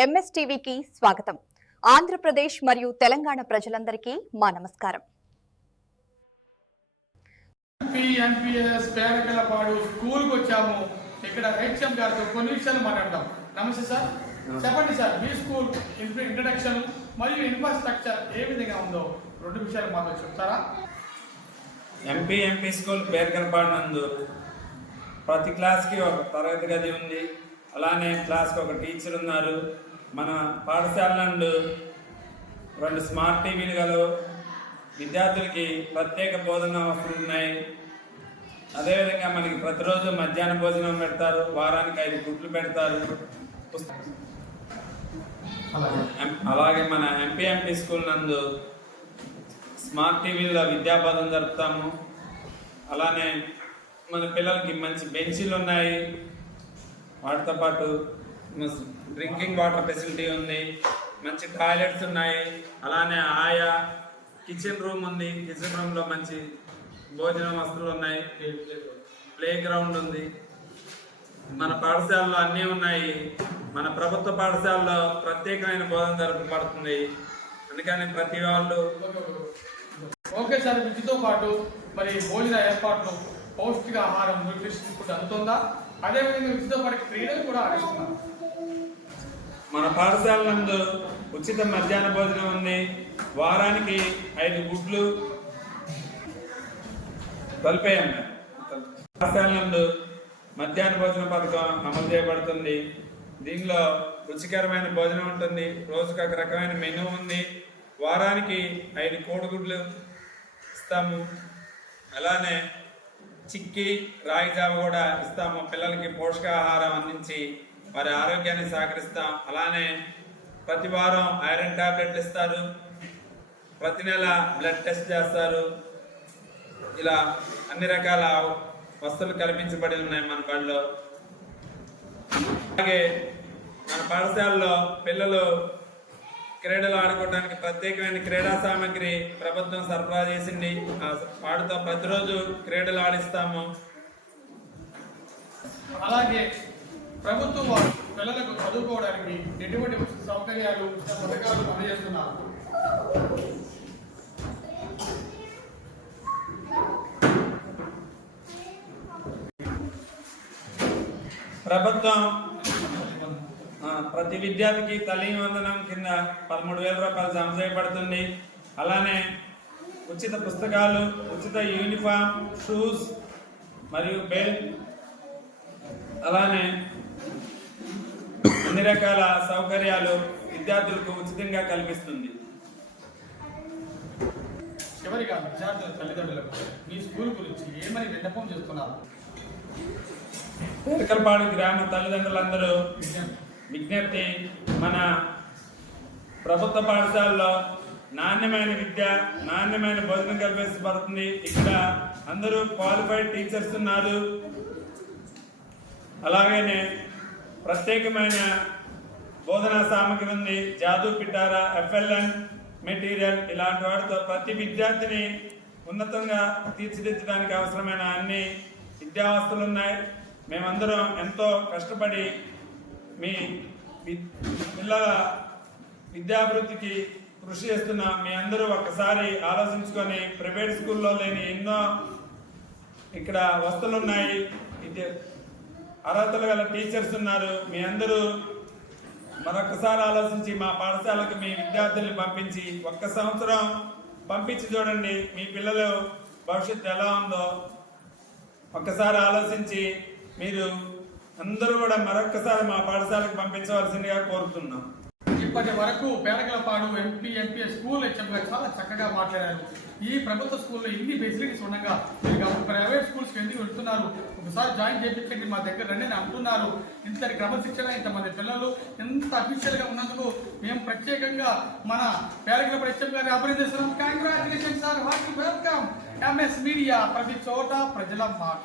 ఎంఎస్టీవీకి స్వాగతం. ఆంధ్రప్రదేశ్ మరియు తెలంగాణ ప్రజలందరికీ మా నమస్కారం. ఎంపీఎస్ పేరకలపాడు స్కూల్కి వచ్చాము. ఇక్కడ హెచ్ఎం గారితో కొన్ని విషయాలు మాట్లాడదాం. నమస్తే సార్, చెప్పండి సార్, మీ స్కూల్ ఇంట్రడక్షన్ మరియు ఇన్ఫ్రాస్ట్రక్చర్ ఏ విధంగా ఉందో రెండు విషయాలు మాతో చెప్తారా? ఎంపీ స్కూల్ పేరకలపాడు నందు ప్రతి క్లాస్కి ఒక తరగతి గది ఉంది. అలానే క్లాస్కి ఒక టీచర్ ఉన్నారు. మన పాఠశాల నందు 2 స్మార్ట్ టీవీలు గలవు. విద్యార్థులకి ప్రత్యేక బోధనా వసతులు ఉన్నాయి. అదేవిధంగా మనకి ప్రతిరోజు మధ్యాహ్న భోజనం పెడతారు. వారానికి 5 గుడ్లు పెడతారు. అలాగే మన ఎంపీ స్కూల్ నందు స్మార్ట్ టీవీలో విద్యాబోధన జరుపుతాము. అలానే మన పిల్లలకి మంచి బెంచీలు ఉన్నాయి. వాటితో పాటు డ్రింకింగ్ వాటర్ ఫెసిలిటీ ఉంది. మంచి టాయిలెట్స్ ఉన్నాయి. అలానే ఆయా కిచెన్ రూమ్ ఉంది. కిచెన్ రూమ్లో మంచి భోజనం వస్తువులు ఉన్నాయి. ప్లే గ్రౌండ్ ఉంది. మన పాఠశాలలో అన్నీ ఉన్నాయి. మన ప్రభుత్వ పాఠశాలలో ప్రత్యేకమైన బోధన జరపబడుతుంది. అందుకని ప్రతి వాళ్ళు ఓకే సార్, వీటితో పాటు మరి భోజన ఏర్పాట్లు, పౌష్టిక ఆహారం, న్యూట్రిషన్ ఫుడ్ అందుతుందా? అదేవిధంగా వీటితో పాటు క్రీడలు కూడా ఆడిస్తున్నారు. మన పాఠశాల నందు ఉచిత మధ్యాహ్న భోజనం ఉంది. వారానికి 5 గుడ్లు కలిపేయమ్మ. పాఠశాల నందు మధ్యాహ్న భోజన పథకం అమలు చేయబడుతుంది. దీనిలో రుచికరమైన భోజనం ఉంటుంది. రోజుకు ఒక రకమైన మెనూ ఉంది. వారానికి 5 కోడిగుడ్లు ఇస్తాము. అలానే చిక్కి రాగి జావ కూడా ఇస్తాము. పిల్లలకి పోషకాహారం అందించి వారి ఆరోగ్యాన్ని సహకరిస్తాం. అలానే ప్రతి వారం ఐరన్ టాబ్లెట్లు ఇస్తారు. ప్రతి నెల బ్లడ్ టెస్ట్ చేస్తారు. ఇలా అన్ని రకాల వస్తువులు కల్పించబడి ఉన్నాయి మన బడిలో. అలాగే మన పాఠశాలలో పిల్లలు క్రీడలు ఆడుకోవడానికి ప్రత్యేకమైన క్రీడా సామాగ్రి ప్రభుత్వం సరఫరా చేసింది. వాటితో ప్రతిరోజు క్రీడలు ఆడిస్తాము. అలాగే ప్రభుత్వం వారు పిల్లలకు చదువుకోవడానికి ఎటువంటి సౌకర్యాలు, పథకాలు అందజేస్తున్నారు? ప్రభుత్వం ప్రతి విద్యార్థికి తల్లి వందనం కింద 13,000 రూపాయలు జమ చేయబడుతుంది. అలానే ఉచిత పుస్తకాలు, ఉచిత యూనిఫామ్, షూస్ మరియు బెల్ట్, అలానే అన్ని రకాల సౌకర్యాలు విద్యార్థులకు ఉచితంగా కల్పిస్తుంది. చివరిగా విద్యార్థుల తల్లిదండ్రులకు మీ స్కూల్ గురించి ఏమని విన్నపం చేస్తున్నారు? పేరకలపాడు గ్రామ తల్లిదండ్రులందరూ విజ్ఞప్తి, మన ప్రభుత్వ పాఠశాలలో నాణ్యమైన విద్య, నాణ్యమైన భోజనం కల్పించబడుతుంది. ఇక్కడ అందరూ క్వాలిఫైడ్ టీచర్స్ ఉన్నారు. అలాగనే ప్రత్యేకమైన బోధనా సామగ్రి ఉంది. జాదు పిటారా, FLN మెటీరియల్ ఇలాంటి వాటితో ప్రతి విద్యార్థిని ఉన్నతంగా తీర్చిదిద్దడానికి అవసరమైన అన్ని విద్యావస్తులు ఉన్నాయి. మేమందరం ఎంతో కష్టపడి మీ పిల్లల విద్యాభివృద్ధికి కృషి చేస్తున్నాం. మీ అందరూ ఒక్కసారి ఆలోచించుకొని, ప్రైవేట్ స్కూల్లో లేని ఎన్నో ఇక్కడ వస్తువులు ఉన్నాయి. అర్హతలు గల టీచర్స్ ఉన్నారు. మీ అందరూ మరొకసారి ఆలోచించి మా పాఠశాలకు మీ విద్యార్థుల్ని పంపించి 1 సంవత్సరం పంపించి చూడండి. మీ పిల్లలు భవిష్యత్తు ఎలా ఉందో ఒక్కసారి ఆలోచించి మీరు అందరూ కూడా మరొక్కసారి మా పాఠశాలకు పంపించవలసిందిగా కోరుతున్నాం. ఇప్పటి వరకు పేరకలపాడు ఎంపీ స్కూల్ హెచ్ఎంగా చాలా చక్కగా మాట్లాడారు. ఈ ప్రభుత్వ స్కూల్లో ఇన్ని ఫెసిలిటీస్ ఉండగా మీరు ప్రైవేట్ స్కూల్స్కి ఎందుకు వెళ్తున్నారు? ఒకసారి జాయిన్ చేయించండి, మా దగ్గర రండి అని అంటున్నారు. ఇంతటి క్రమశిక్షణ, ఇంతమంది పిల్లలు ఎంత అఫీషియల్గా ఉన్నందుకు మేము ప్రత్యేకంగా మన పేరకలపాడు హెచ్ఎం గారిని అభినందిస్తున్నాం. Congratulations sir, hearty welcome. MS media, ప్రతి చోట ప్రజల మాట.